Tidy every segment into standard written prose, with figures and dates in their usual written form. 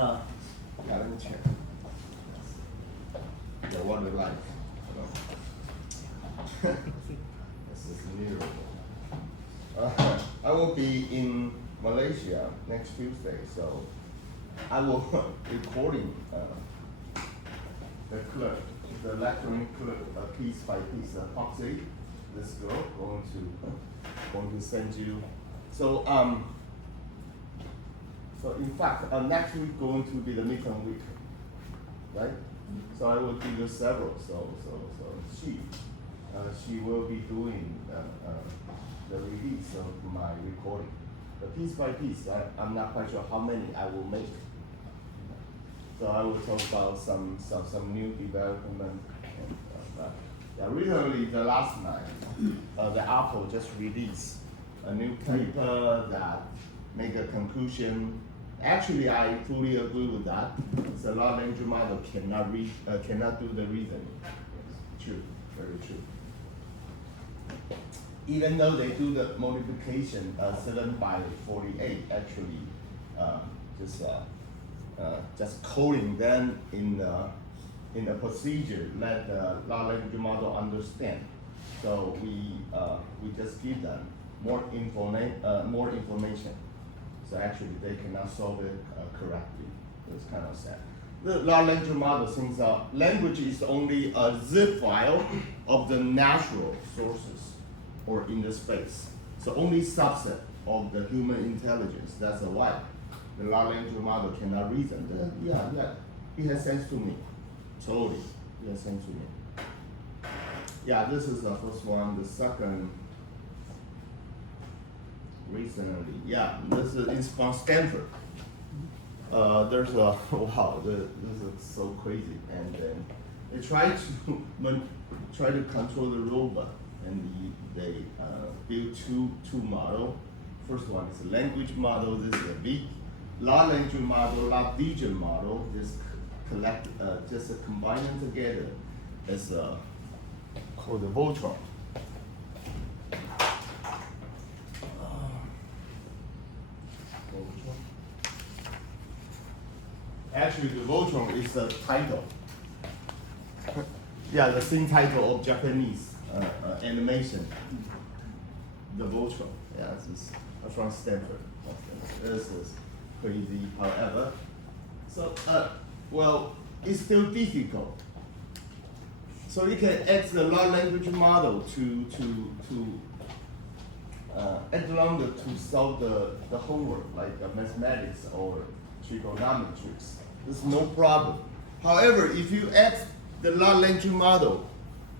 Yeah, let me check. The water life. This is new. I will be in Malaysia next Tuesday, so I will recording the clip, the electronic clip, piece by piece. Foxy, this girl, going to send you. So so in fact, next week going to be the midterm week, right? So I will give you several. So she will be doing the release of my recording, the piece by piece. I'm not quite sure how many I will make. So I will talk about some new development. Yeah, recently, the last night, the Apple just released a new paper that make a conclusion. Actually, I fully agree with that. The large language model cannot do the reasoning. Yes, true, very true. Even though they do the multiplication 7 by 48, actually, just coding them in the procedure let the large language model understand. So we just give them more information. So actually, they cannot solve it correctly. It's kind of sad. The large language model, since language is only a zip file of the natural sources or in the space, so only subset of the human intelligence. That's why the large language model cannot reason. Yeah, it has sense to me. Totally, it has sense to me. Yeah, this is the first one. The second. Recently, yeah, this is from Stanford. There's a wow, this is so crazy, and then they try to control the robot, and they build two model. First one is a language model. This is a large language model, large vision model. Just combine them together as called the Voltron. Actually, the Voltron is the title. Yeah, the same title of Japanese animation. The Voltron. Yeah, this is from Stanford. This is crazy. However, so well, it's still difficult. So you can ask the large language model to add longer to solve the homework, like mathematics or trigonometrics. There's no problem. However, if you ask the large language model,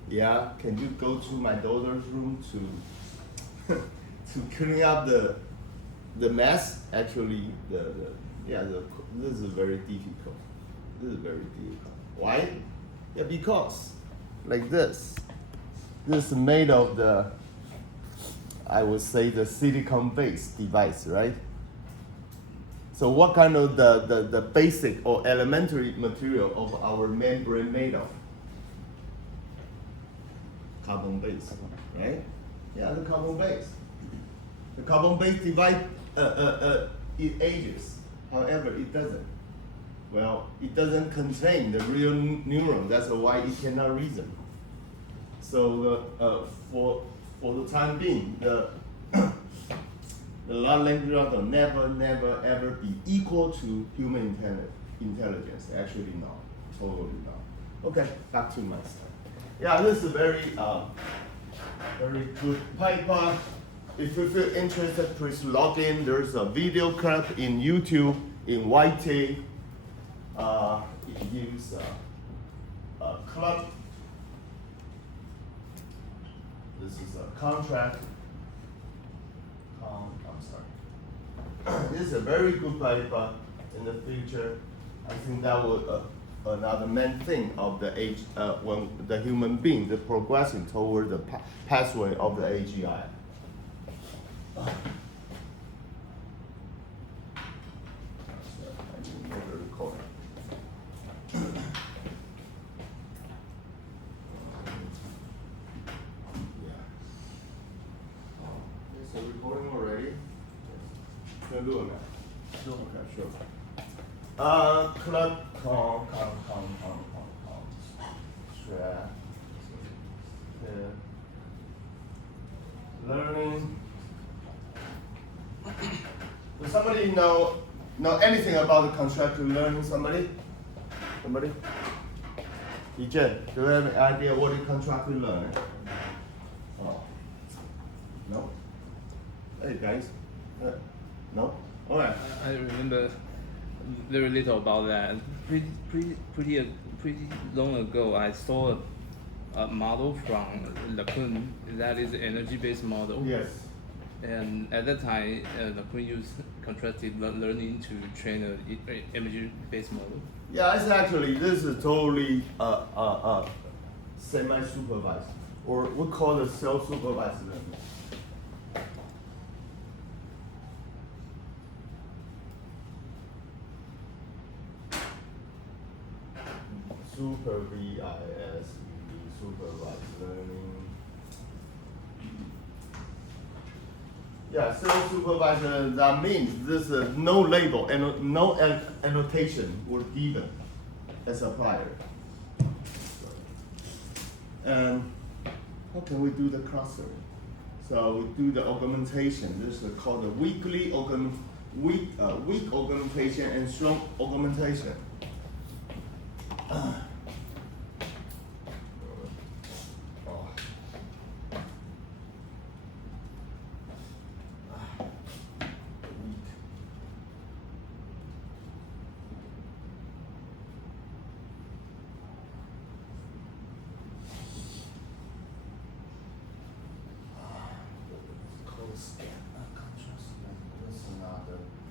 yeah, can you go to my daughter's room to clean up the mess? Actually, this is very difficult. This is very difficult. Why? Yeah, because like this is made of I would say the silicon-based device, right? So what kind of the basic or elementary material of our membrane made of? Carbon-based, right? Yeah, the carbon-based. The carbon-based device, it ages. However, it doesn't. Well, it doesn't contain the real neuron. That's why it cannot reason. So for the time being, the large language model never ever be equal to human intelligence. Actually, no, totally not. Okay, back to my slide. Yeah, this is very good paper. If you feel interested, please log in. There's a video clip in YouTube in YT. It gives a club. This is a contract. I'm sorry. This is a very good paper in the future. I think that will another main thing of the age when the human being is progressing toward the pathway of the AGI. Recording already? Can do it now. Sure. Okay, sure. Learning. Does somebody know anything about the constructive learning? Somebody? Yichen, do you have an idea what is constructive learning? Oh. No? Hey guys. No? Alright. I remember very little about that. Pretty long ago, I saw a model from Lacun that is an energy-based model. Yes. And at that time, Lacun used constructive learning to train an energy-based model. Yeah, it's actually this is totally semi-supervised, or we call it self-supervised learning. Supervised learning. Yeah, self-supervised learning, that means this is no label and no annotation were given as applier. And how can we do the clustering? So we do the augmentation. This is called the weak augmentation and strong augmentation.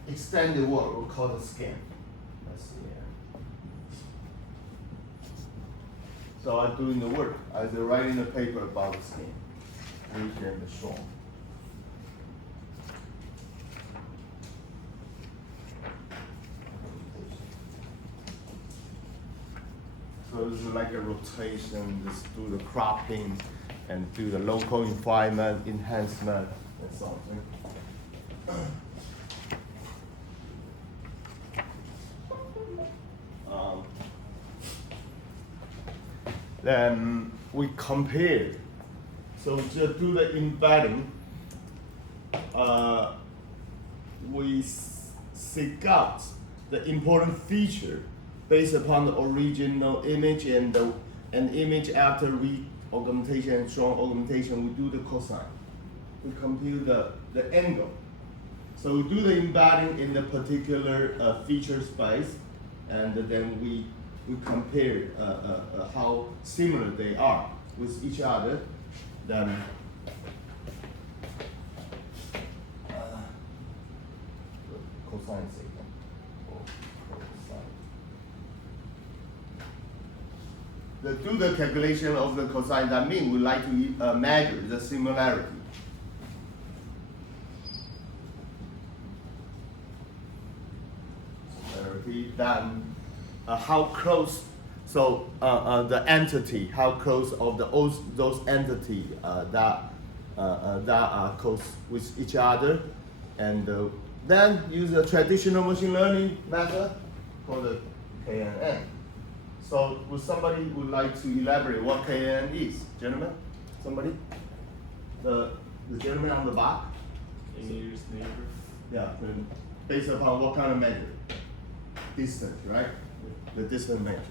Extended word we call the scan. Let's see here. So I'm doing the work. I'm writing a paper about the scan. Weak and strong. So this is like a rotation, just do the cropping and do the local environment enhancement and something. Then we compare. So to do the embedding, we seek out the important feature based upon the original image and image after re-augmentation and strong augmentation. We do the cosine. We compute the angle. So we do the embedding in the particular feature space, and then we compare how similar they are with each other. Then cosine secant or cosine. Do the calculation of the cosine. That means we like to measure the similarity. Then how close, so the entity, how close of those entities that are close with each other, and then use a traditional machine learning method called the KNN. So would somebody would like to elaborate what KNN is, gentlemen? Somebody? The gentleman on the back? Nearest neighbor. Yeah, based upon what kind of measure? Distance, right? The distance measure.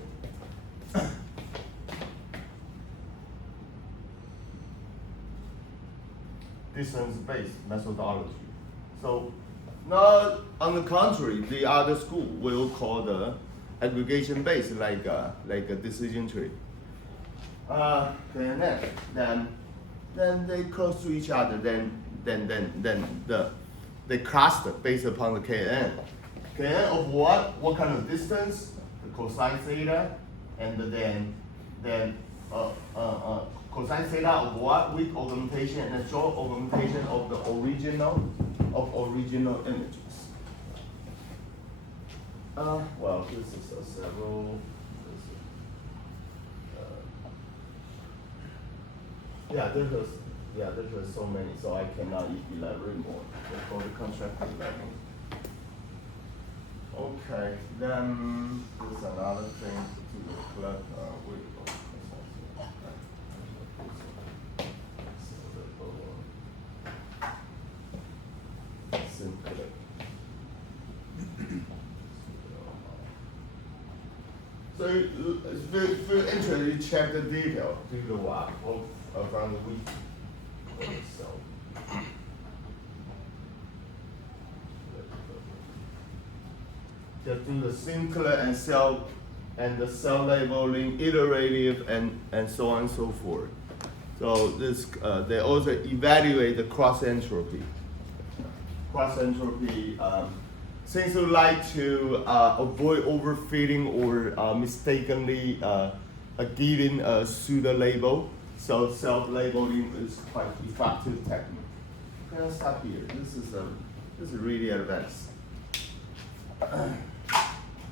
Distance-based methodology. So now, on the contrary, the other school will call the aggregation-based, like a decision tree. Then they close to each other. Then they cluster based upon the KN. KN of what? What kind of distance? The cosine theta, and then cosine theta of what? Weak augmentation and strong augmentation of the original images. Well, this is a several. There's so many, so I cannot elaborate more. It's called the constructive learning. Okay. Okay, then there's another thing to collect. Where you go? Simply. So if you're interested, you check the detail. Do the what? Around the week. So. Just do the simpler and the cell labeling, iterative, and so on and so forth. So this they also evaluate the cross entropy. Cross entropy. Since you like to avoid overfitting or mistakenly giving a pseudo label, so self labeling is quite effective technique. Okay, I'll stop here. This is really advanced.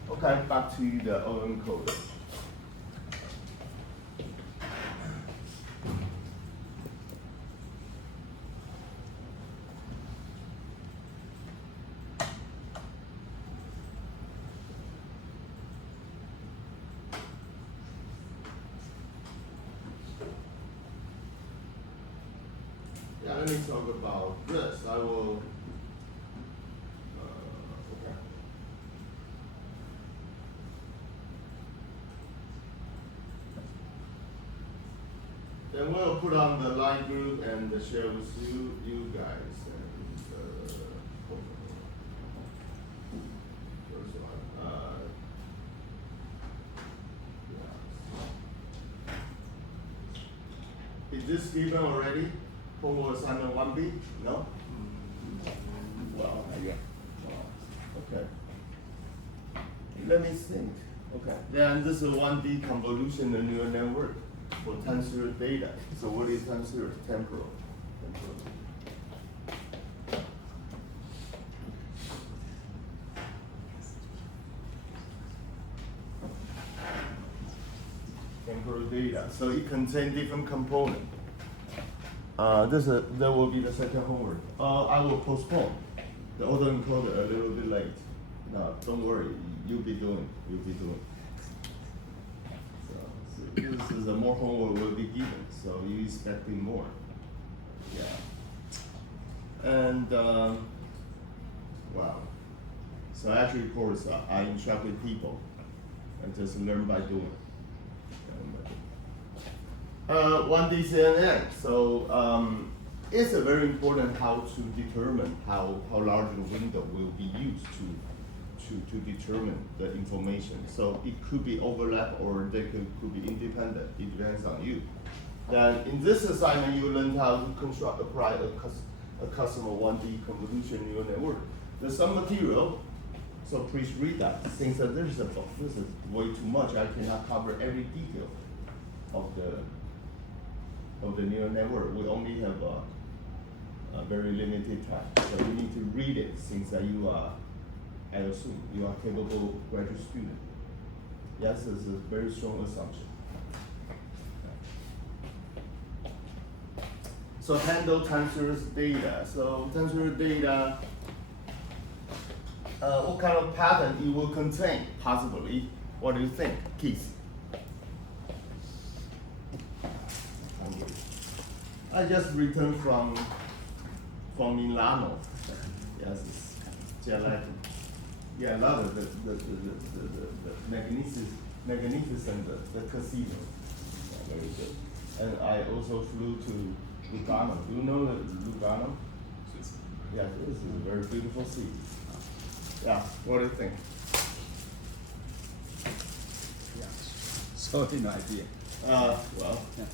Okay, back to the OM code. Yeah, let me talk about this. I will. Okay. Then we'll put on the line group and share with you guys. And first one. Yeah. Is this given already? Homework assignment 1B? No? Well, yeah. Okay. Let me think. Okay. Then this is 1D convolutional neural network for tensor data. So what is tensor? Temporal. Temporal data. So it contains different components. There will be the second homework. I will postpone the autoencoder a little bit late. No, don't worry. You'll be doing. So this is more homework will be given. So you expecting more. Yeah. And wow. So actually, course, I interact with people and just learn by doing. 1D CNN. So it's a very important how to determine how large the window will be used to determine the information. So it could be overlap or they could be independent. It depends on you. Then in this assignment, you learn how to apply a customer 1D convolution neural network. There's some material, so please read that. Since there's a book, this is way too much. I cannot cover every detail of the neural network. We only have a very limited time, so you need to read it. Since you are, I assume, you are capable graduate student. Yes, it's a very strong assumption. So handle tensors data. So tensor data, what kind of pattern it will contain? Possibly. What do you think, Keith? I just returned from Milano. Yes, it's gelato. Yeah, I love it. The magnificent the casino. Yeah, very good. And I also flew to Lugano. Do you know Lugano? Yeah, this is a very beautiful city. Yeah, what do you think? Yeah, sorry, no idea. Well, Yeah.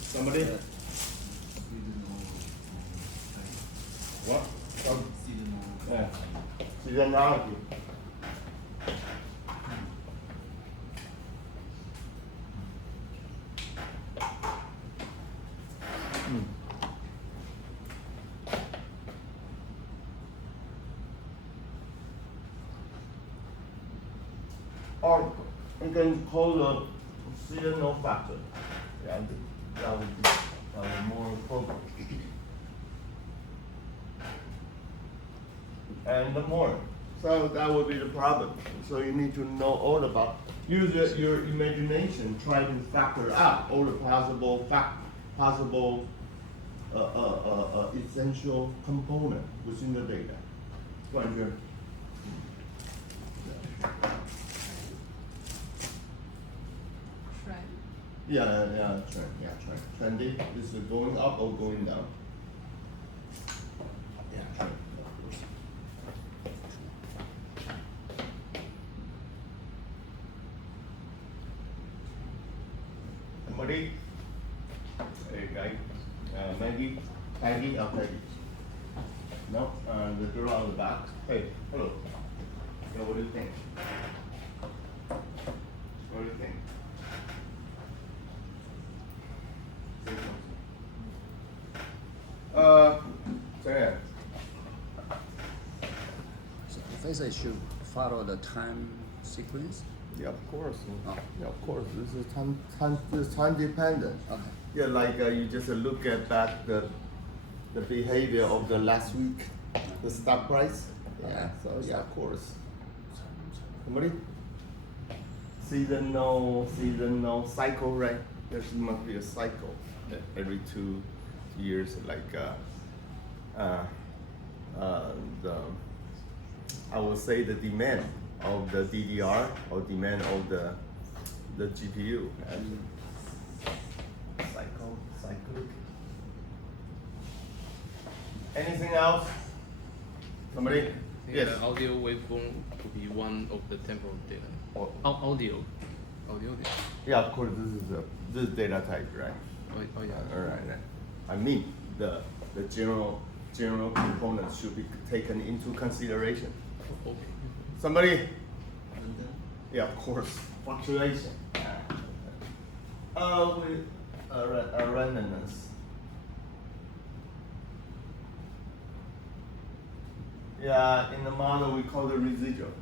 somebody? What? Yeah. Seasonality. Or you can call the seasonal factor. Yeah, that would be more appropriate. And the more. So that will be the problem. So you need to know all about, use your imagination, try to factor out all the possible essential component within the data. 冠军。Trend. Yeah, trend. Trendy. This is going up or going down? Yeah, trend. Of course. Somebody? Hey, guy. Maggie? Peggy? Oh, Peggy. No? The girl on the back. Hey, hello. Yeah, what do you think? What do you think? Say something. Say So Professor should follow the time sequence. Yeah, of course. Oh. Yeah, of course. This is time dependent. Okay. Yeah, like you just look at back the behavior of the last week, the stock price. Yeah. So yeah, of course. Somebody? Seasonal cycle, right? There must be a cycle every 2 years, like I will say the demand of the DDR or demand of the GPU. And cycle. Anything else? Somebody? Yes. The audio waveform could be one of the temporal data. Oh. Audio data. Yeah, of course. This is data type, right? Oh yeah. All right. I mean, the general components should be taken into consideration. Okay. Somebody? Yeah, of course. Fluctuation. With randomness. Yeah, in the model we call it residual.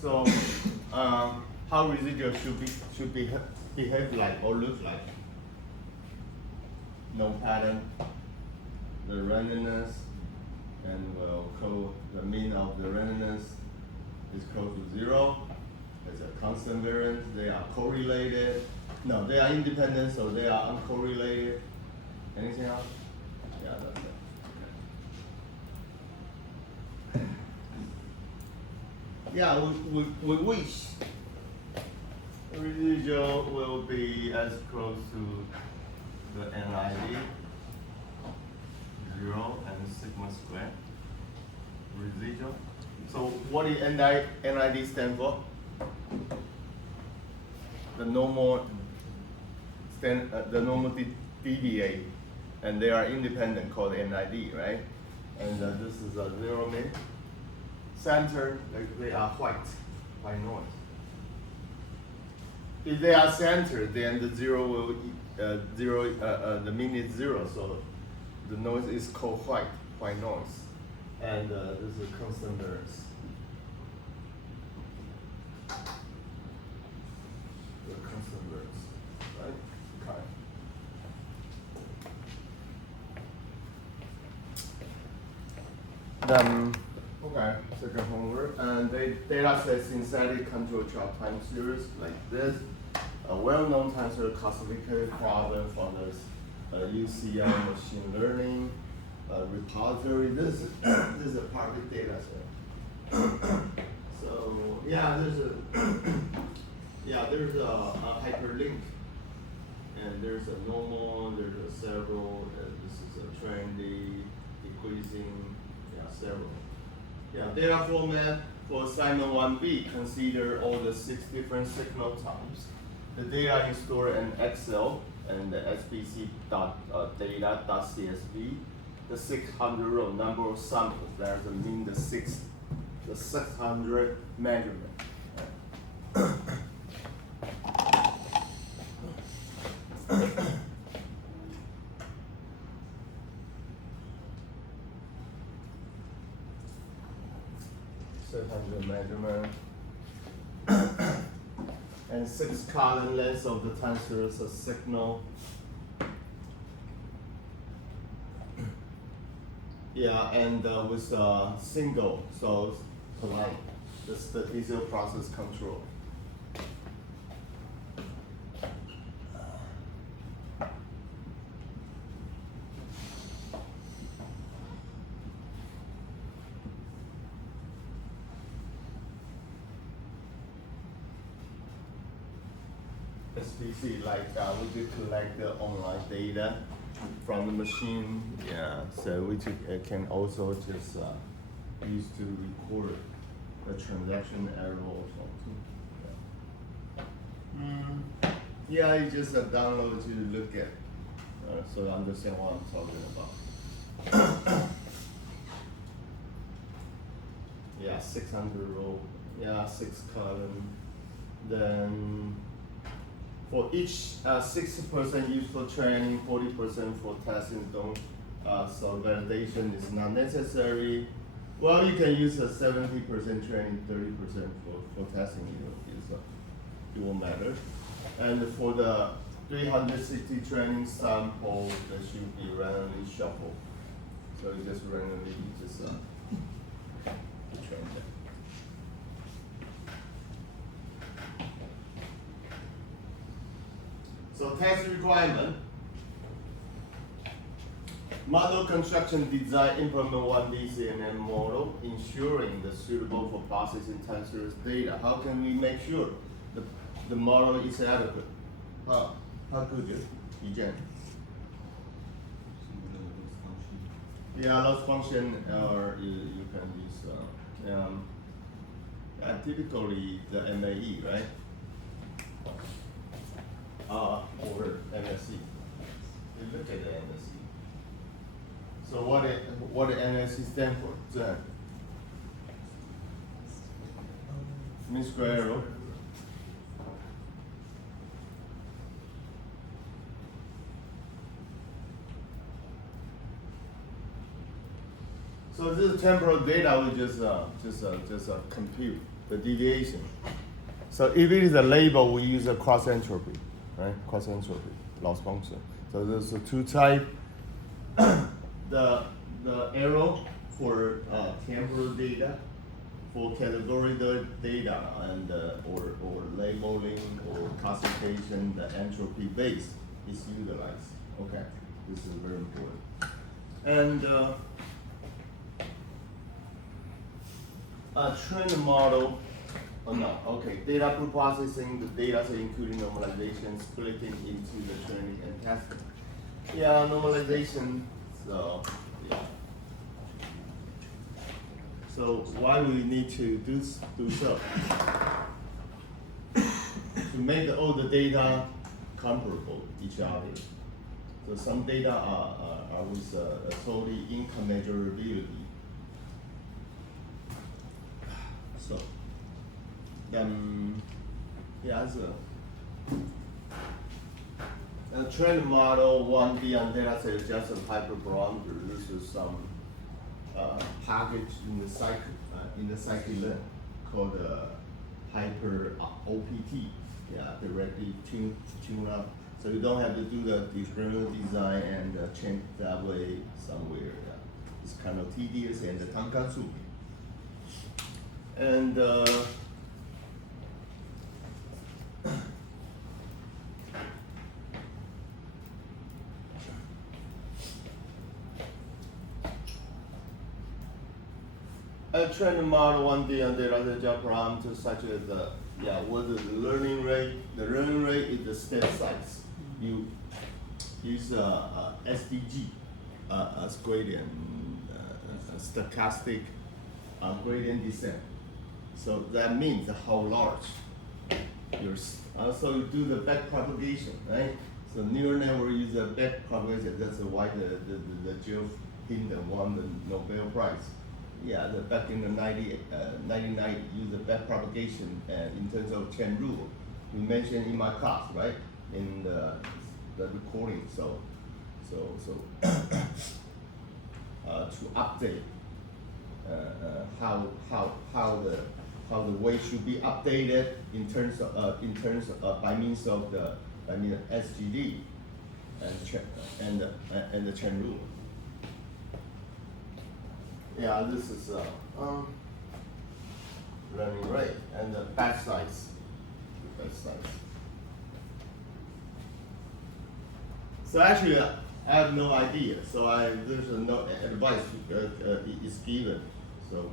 So, how residual should behave like or look like? No pattern, the randomness, and we'll call the mean of the randomness is close to 0. It's a constant variance. They are correlated. No, they are independent, so they are uncorrelated. Anything else? Yeah, that's it. Yeah, we wish residual will be as close to the NID 0 and sigma squared residual. So what does NID stand for? The normal deviate, and they are independent, called NID, right? And this is a 0 min. Center, they are white noise. If they are centered, then the zero will the mean is 0, so the noise is called white noise, and this is constant variance. The constant variance, right? Okay. Then, okay, second homework, and data set synthetic control chart time series like this. A well-known time series classification problem from the UCL machine learning repository. This is a public data set. So yeah, there's a hyperlink, and there's a normal, there's a several, this is a trendy, decreasing, several. Yeah, data format for assignment 1B, consider all the 6 different signal types. The data is stored in Excel and the SBC data.csv. The 600 row number of samples, that means the 600 measurement. Measurement and 6 column lengths of the time series of signal. Yeah, and with single, so line. That's the easier process control. SPC, like we could collect the online data from the machine. Yeah, so we can also just use to record a transaction error or something. Yeah, you just download to look at, so you understand what I'm talking about. Yeah, 600 row. Yeah, 6 column. Then for each 60% used for training, 40% for testing. Don't so validation is not necessary. Well, you can use a 70% training, 30% for testing. It won't matter. And for the 360 training sample, that should be randomly shuffled. So you just randomly just train them. So test requirement. Model construction design implement 1D CNN model, ensuring the suitable for processing tensors data. How can we make sure the model is adequate? How could you, Eugene? Yeah, loss function, or you can use typically the MAE, right? Or MSC. You look at the MSC. So what the MSC stand for? Mean square error. So this is temporal data. We just compute the deviation. So if it is a label, we use a cross entropy, right? Cross entropy loss function. So there's two types. The arrow for temporal data, for category data, and or labeling or classification, the entropy base is utilized. Okay, this is very important. And train model. Oh no, okay. Data preprocessing, the data including normalization, splitting into the training and testing. Yeah, normalization. So yeah. So why we need to do so? To make all the data comparable each other. So some data are with totally incommensurability. So yeah, a trend model 1D and data set is just a hyperparameter. This is some package in the scikit-learn called hyper OPT. Yeah, directly tune up. So you don't have to do the differential design and change that way somewhere. Yeah. It's kind of tedious and tankatsu. And a trend model 1D and data set parameters such as what is the learning rate? The learning rate is the step size. You use SDG as gradient, stochastic gradient descent. So that means how large so you do the back propagation, right? So neural network use the back propagation. That's why the Jeff Hinton won the Nobel Prize. Yeah, back in the 99 use the back propagation in terms of chain rule. We mentioned in my class, right? In the recording. So to update how the weight should be updated in terms of by means of SGD and the chain rule. Yeah, this is learning rate and the batch size. So actually, I have no idea. So there's no advice is given. So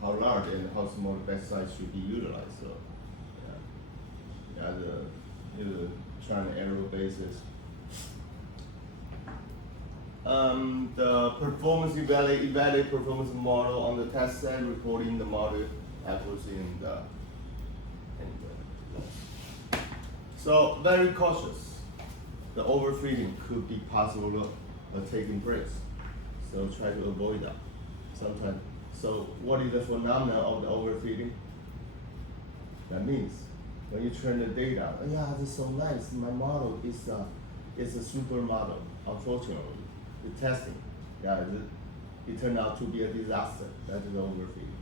how large and how small the batch size should be utilized. So yeah, the trial and error basis. The performance evaluate performance model on the test set, reporting the model accuracy and loss. So very cautious. The overfitting could be possible taking place. So try to avoid that. Sometimes. So what is the phenomenon of the overfitting? That means when you train the data, oh, yeah, this is so nice. My model is a super model. Unfortunately, the testing, yeah, it turned out to be a disaster. That is overfitting.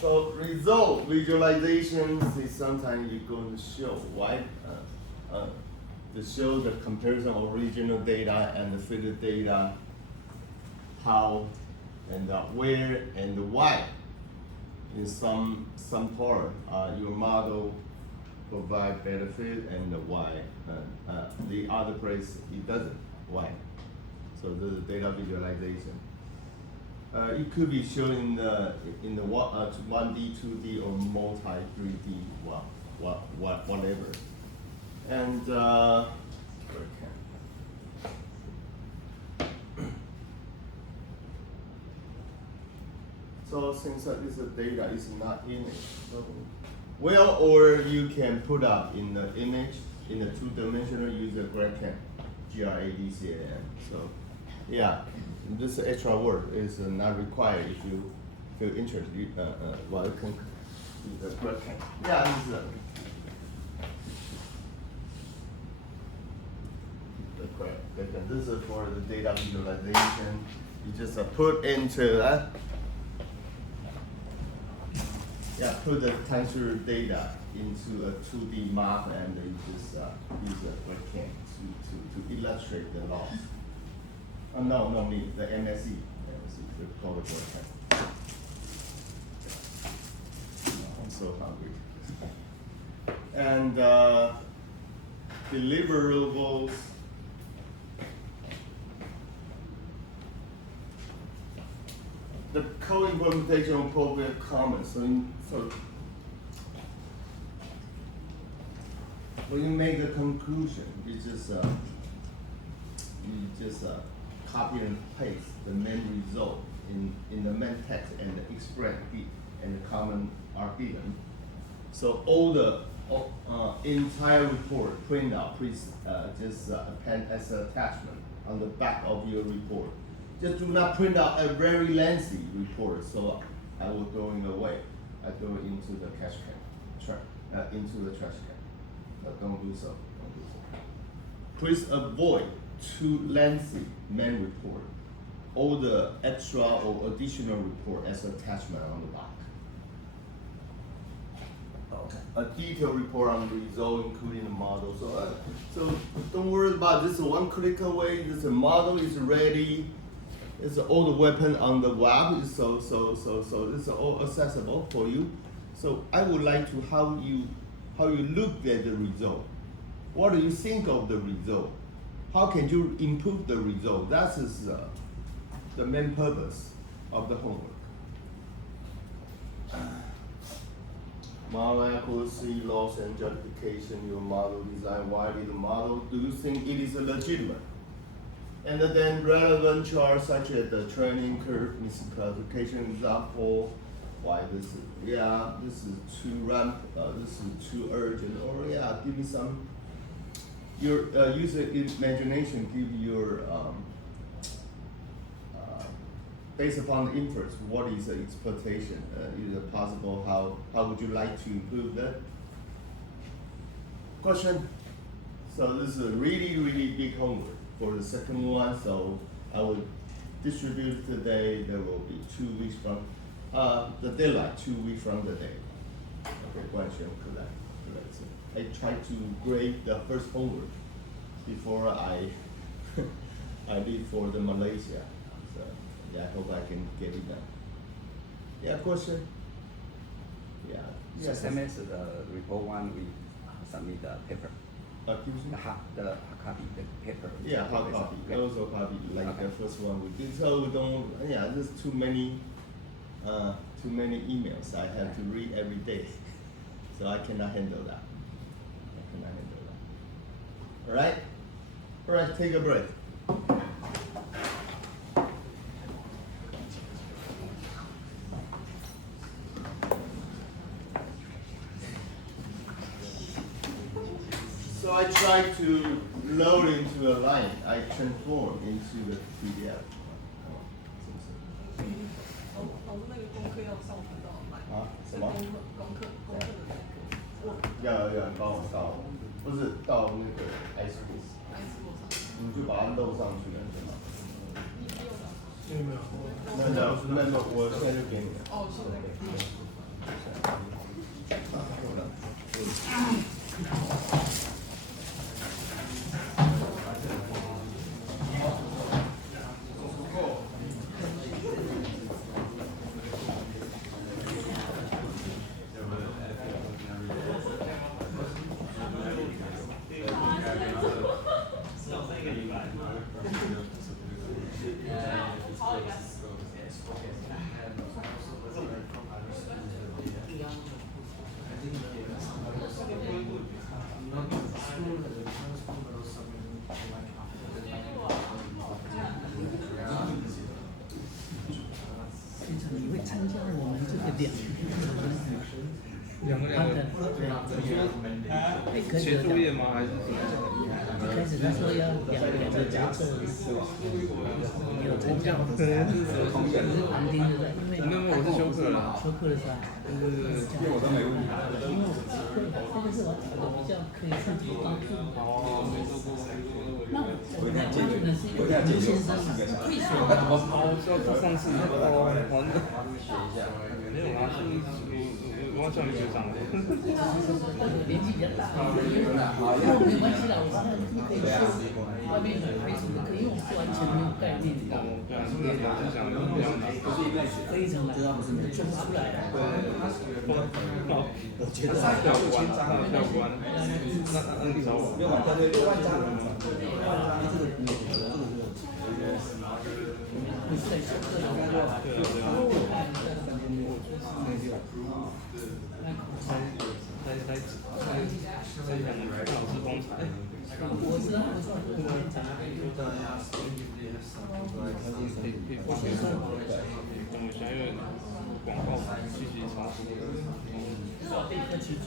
So result visualizations is sometimes you're going to show, right? To show the comparison of original data and the fitted data, how and where and why. In some part, your model provide benefit and why. The other place it doesn't. Why? So the data visualization. It could be shown in the 1D, 2D, or multi 3D, whatever. And so since this data is not image, so well, or you can put up in the image in the two-dimensional use a GradCAM, GRADCAM. So yeah, this extra work is not required if you feel interested. You can use the GradCAM. Yeah, this is for the data visualization. You just put into that. Yeah, put the tensor data into a 2D map and you just use a webcam to illustrate the loss. No, the MSE, the color webcam. I'm so hungry. And deliverables. The code implementation of appropriate comments. So when you make the conclusion, you just copy and paste the main result in the main text and express and the comment are given. So all the entire report print out, please just append as an attachment on the back of your report. Just do not print out a very lengthy report, so I will throw it away. I throw it into the trash can. But don't do so. Please avoid too lengthy main report. All the extra or additional report as attachment on the back. Okay. A detailed report on the result, including the model. So don't worry about this. One click away. This model is ready. It's all the weapon on the web. So it's all accessible for you. So I would like to how you look at the result. What do you think of the result? How can you improve the result? That is the main purpose of the homework. Model accuracy, loss, and justification. Your model design. Why did the model? Do you think it is legitimate? And then relevant charts such as the training curve misclassification example. Why this is too ramp, this is too urgent, or give me some. Your user imagination give your based upon the inference, what is the expectation? Is it possible? How would you like to improve that? Question. So this is a really big homework for the second one. So I will distribute today. There will be 2 weeks from the deadline. 2 weeks from the day. Okay, question correct. I try to grade the first homework before I I did for the Malaysia. So yeah, I hope I can get it done. Yeah, question? Yeah. So same as the report one, we submit the paper. Excuse me? The hard copy, the paper. Yeah, hard copy. Okay. Also copy like Okay. the first one we did. So we don't. Yeah, there's too many emails I have to read every day. So I cannot handle that. All right. All right. Take a breath. So I try to load into a line. I transform into the PDF. 老师那个功课要上传到哪？啊？什么？功课的那个。要，你帮我到，不是到那个 ice cream， 你就把它漏上去了，对吗？那我现在就给你。哦，现在给你。你会参加我们这个两个，写作业吗？还是什么？一开始他说要两个加测，你有参加吗？你是旁听的，因为我是休课了。休课的时候，因为我都没问题，因为我会，这个是我找的比较可以自己帮助的。那我来帮助的是一个刘先生，为什么？要上次那个没有啊，我要叫你学长。年纪比较大，没关系啦，我现在可以说外面很排除的，可以用完全没有概念的，对啊，是不是老师讲的比较难？非常难，做不出来。我觉得太过关，太过关。那你找我。不是在休课的时候，才讲老师风采。我知道，我讲的。可以放学生。我们学院广告积极查询。这个奇迹。